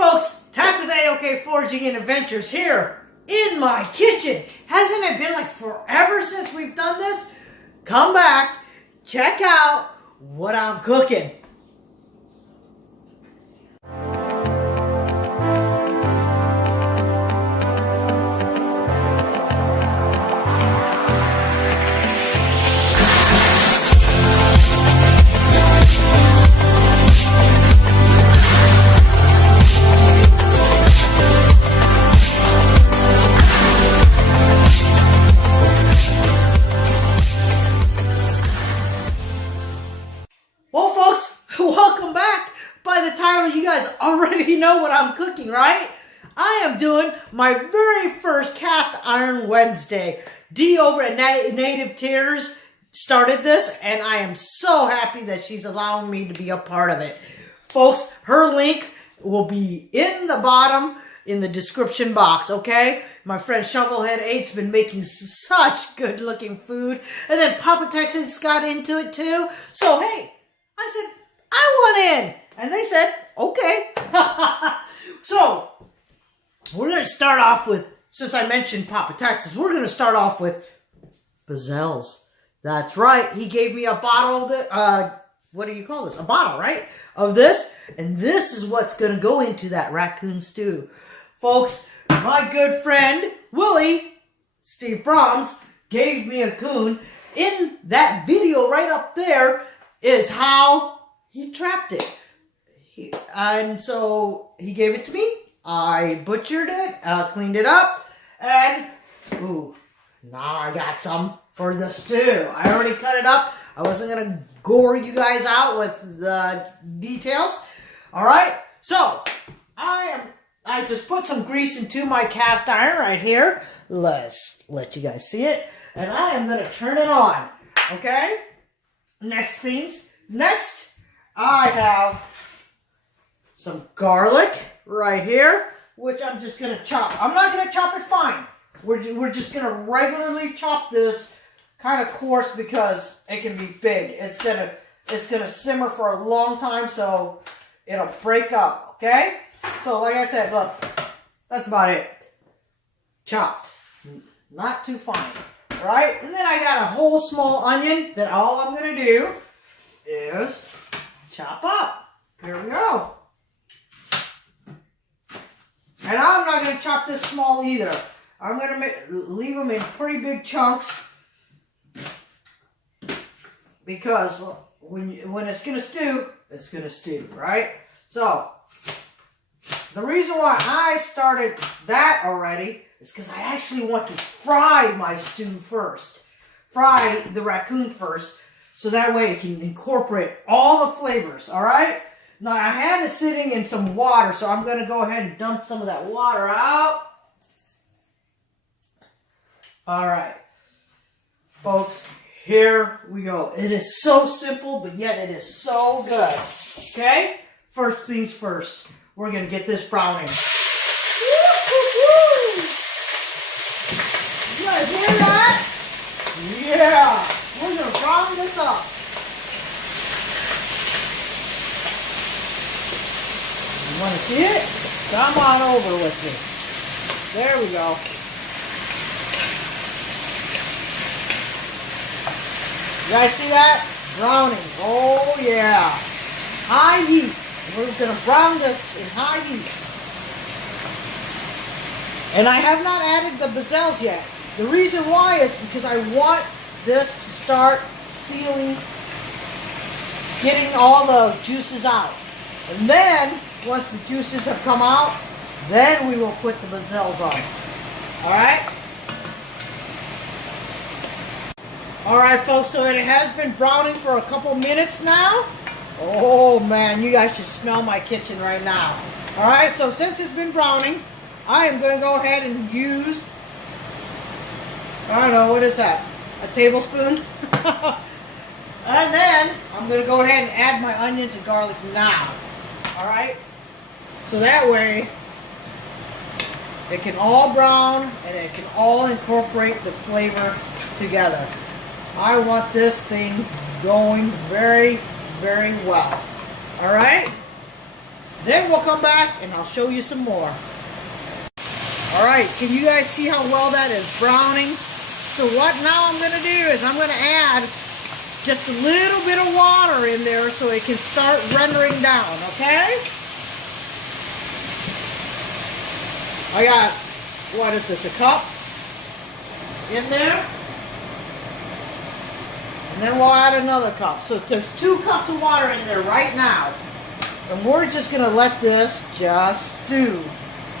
folks, Thack with AOK Foraging and Adventures here in my kitchen. Hasn't it been like forever since we've done this? Come back, check out what I'm cooking. Well, folks, welcome back. By the title, you guys already know what I'm cooking, right? I am doing my very first cast iron Wednesday. Dee over at Native Tears started this, and I am so happy that she's allowing me to be a part of it. Folks, her link will be in the bottom in the description box, okay? My friend Shovelhead 8's been making such good looking food. And then Papa Texas got into it too. So, hey, I said, I want in. And they said, okay. So, we're going to start off with, since I mentioned Papa Texas, we're going to start off with BeaZell's. That's right. He gave me a bottle of the, what do you call this? A bottle, right? Of this. And this is what's going to go into that raccoon stew. Folks, my good friend, Willie, Steve Brahms, gave me a coon. In that video right up there is how he trapped it. And so he gave it to me. I butchered it, cleaned it up, and ooh, now I got some for the stew. I already cut it up. I wasn't going to gore you guys out with the details. All right, so I just put some grease into my cast iron right here. Let's let you guys see it. And I am going to turn it on, okay? Next, I have some garlic right here, which I'm just going to chop. I'm not going to chop it fine. We're just going to regularly chop this kind of coarse because it can be big. It's gonna simmer for a long time, so it'll break up, okay? So like I said, look, that's about it. Chopped. Not too fine. All right? And then I got a whole small onion that all I'm going to do is chop up. Here we go. And I'm not going to chop this small either. I'm going to leave them in pretty big chunks because when it's going to stew, it's going to stew, right? So, the reason why I started that already is because I actually want to fry my stew first. Fry the raccoon first, so that way it can incorporate all the flavors, all right? Now, I had it sitting in some water, so I'm going to go ahead and dump some of that water out. All right, folks, here we go. It is so simple, but yet it is so good, okay? First things first, we're going to get this browning. You guys hear that? Yeah, we're going to brown this up. You want to see it? Come on over with me. There we go. You guys see that? Browning. Oh, yeah. High heat. We're going to brown this in high heat. And I have not added the BeaZell's yet. The reason why is because I want this to start sealing, getting all the juices out. And then, once the juices have come out, then we will put the BeaZell's on. Alright? Alright, folks, so it has been browning for a couple minutes now. Oh, man, you guys should smell my kitchen right now. Alright, so since it's been browning, I am going to go ahead and use, I don't know, what is that? A tablespoon? And then, I'm going to go ahead and add my onions and garlic now. Alright? So that way, it can all brown and it can all incorporate the flavor together. I want this thing going very, very well. Alright? Then we'll come back and I'll show you some more. Alright, can you guys see how well that is browning? So what now I'm going to do is I'm going to add just a little bit of water in there so it can start rendering down, okay? I got, what is this, a cup in there? And then we'll add another cup. So there's 2 cups of water in there right now. And we're just going to let this just stew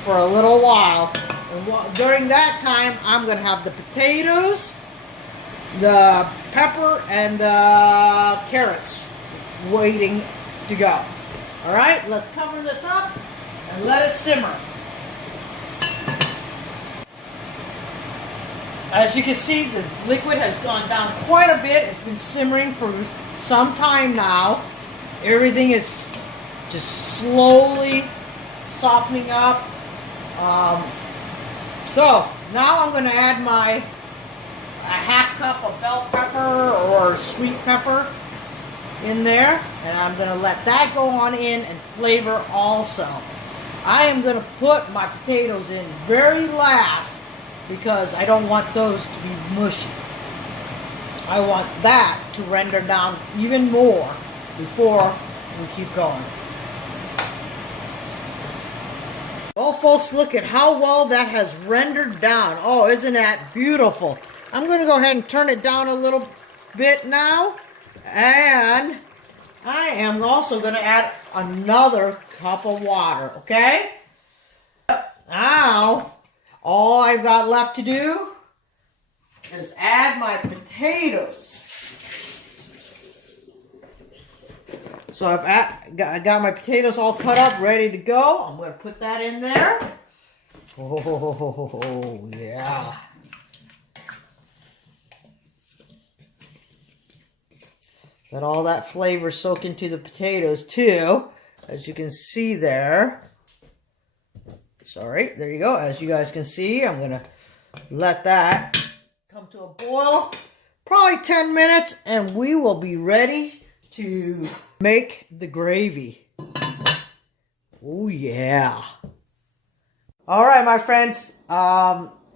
for a little while. And during that time, I'm going to have the potatoes, the pepper, and the carrots waiting to go. Alright, let's cover this up and let it simmer. As you can see, the liquid has gone down quite a bit. It's been simmering for some time now. Everything is just slowly softening up. So now I'm going to add a half cup of bell pepper or sweet pepper in there, and I'm going to let that go on in and flavor also. I am going to put my potatoes in very last because I don't want those to be mushy. I want that to render down even more before we keep going. Oh folks, look at how well that has rendered down. Oh, isn't that beautiful? I'm going to go ahead and turn it down a little bit now. And I am also going to add another cup of water, okay? Now, all I've got left to do is add my potatoes. So I got my potatoes all cut up, ready to go. I'm going to put that in there. Oh, yeah. Let all that flavor soak into the potatoes too, as you can see there. Sorry, there you go. As you guys can see, I'm going to let that come to a boil. Probably 10 minutes, and we will be ready to make the gravy. Oh, yeah. All right, my friends.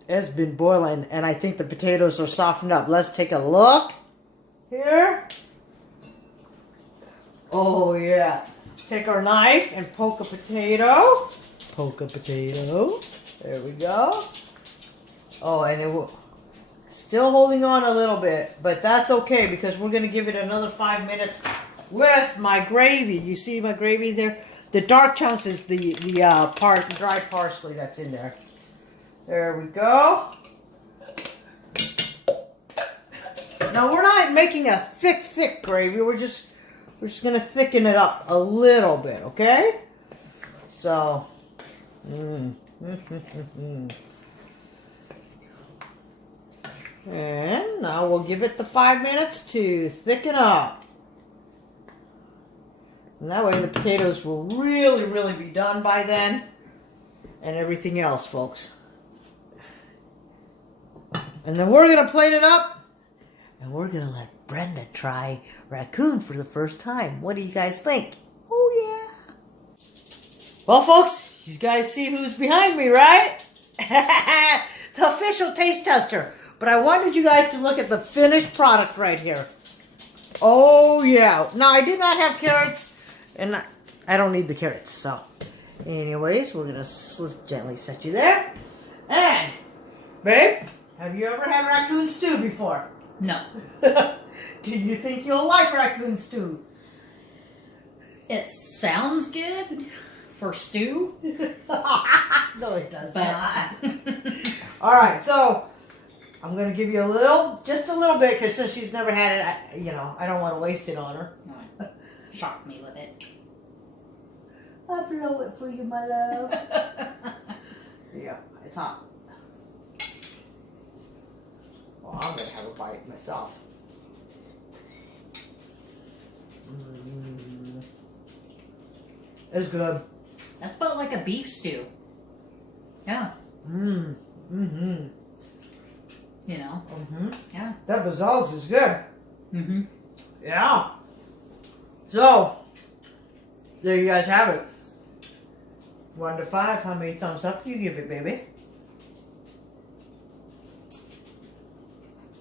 It's been boiling, and I think the potatoes are softened up. Let's take a look here. Oh, yeah. Take our knife and poke a potato. Poke a potato. There we go. Oh, and it will... Still holding on a little bit, but that's okay because we're going to give it another 5 minutes with my gravy. You see my gravy there? The dark chunks is the dry parsley that's in there. There we go. Now we're not making a thick gravy. We're just going to thicken it up a little bit, okay? So, and now we'll give it the 5 minutes to thicken up. And that way the potatoes will really be done by then. And everything else, folks. And then we're going to plate it up. And we're going to let Brenda try Raccoon for the first time. What do you guys think? Oh, yeah. Well, folks, you guys see who's behind me, right? The official taste tester. But I wanted you guys to look at the finished product right here. Oh, yeah. Now, I did not have carrots, and I don't need the carrots. So, anyways, we're going to gently set you there. And, babe, have you ever had raccoon stew before? No. Do you think you'll like raccoon stew? It sounds good for stew. No, it does not. All right, so... I'm going to give you just a little bit, because since she's never had it, I don't want to waste it on her. No, shock me with it. I'll blow it for you, my love. Yeah, it's hot. Well, I'm going to have a bite myself. It's good. That's about like a beef stew. Yeah. You know? Yeah. That BeaZell's is good. Yeah. So, there you guys have it. 1 to 5, how many thumbs up do you give it, baby?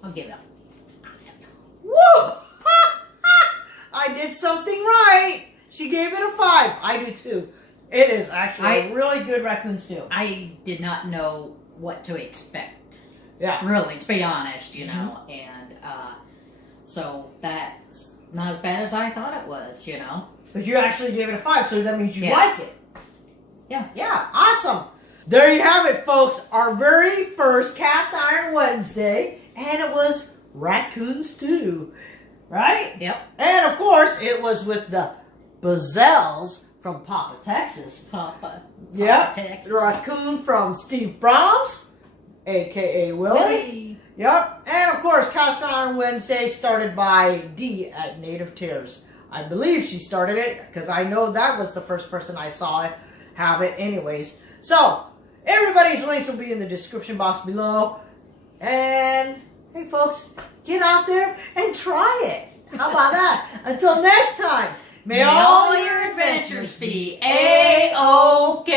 I'll give it a 5. Woo! I did something right. She gave it a 5. I do too. It is actually a really good raccoon stew. I did not know what to expect. Yeah. Really, to be honest, you know, and so that's not as bad as I thought it was, you know. But you actually gave it a 5, so that means you Yeah. like it. Yeah. Yeah, awesome. There you have it, folks. Our very first Cast Iron Wednesday, and it was raccoon stew, right? Yep. And of course, it was with the BeaZell's from Papa, Texas. Papa. Yep. Texas. Raccoon from Steve Brahms, a.k.a. Willie. Willie. Yep. And of course, Cast Iron Wednesday started by Dee at Native Tears. I believe she started it because I know that was the first person I saw have it anyways. So, everybody's links will be in the description box below. And, hey folks, get out there and try it. How about that? Until next time, may all your adventures be A-OK.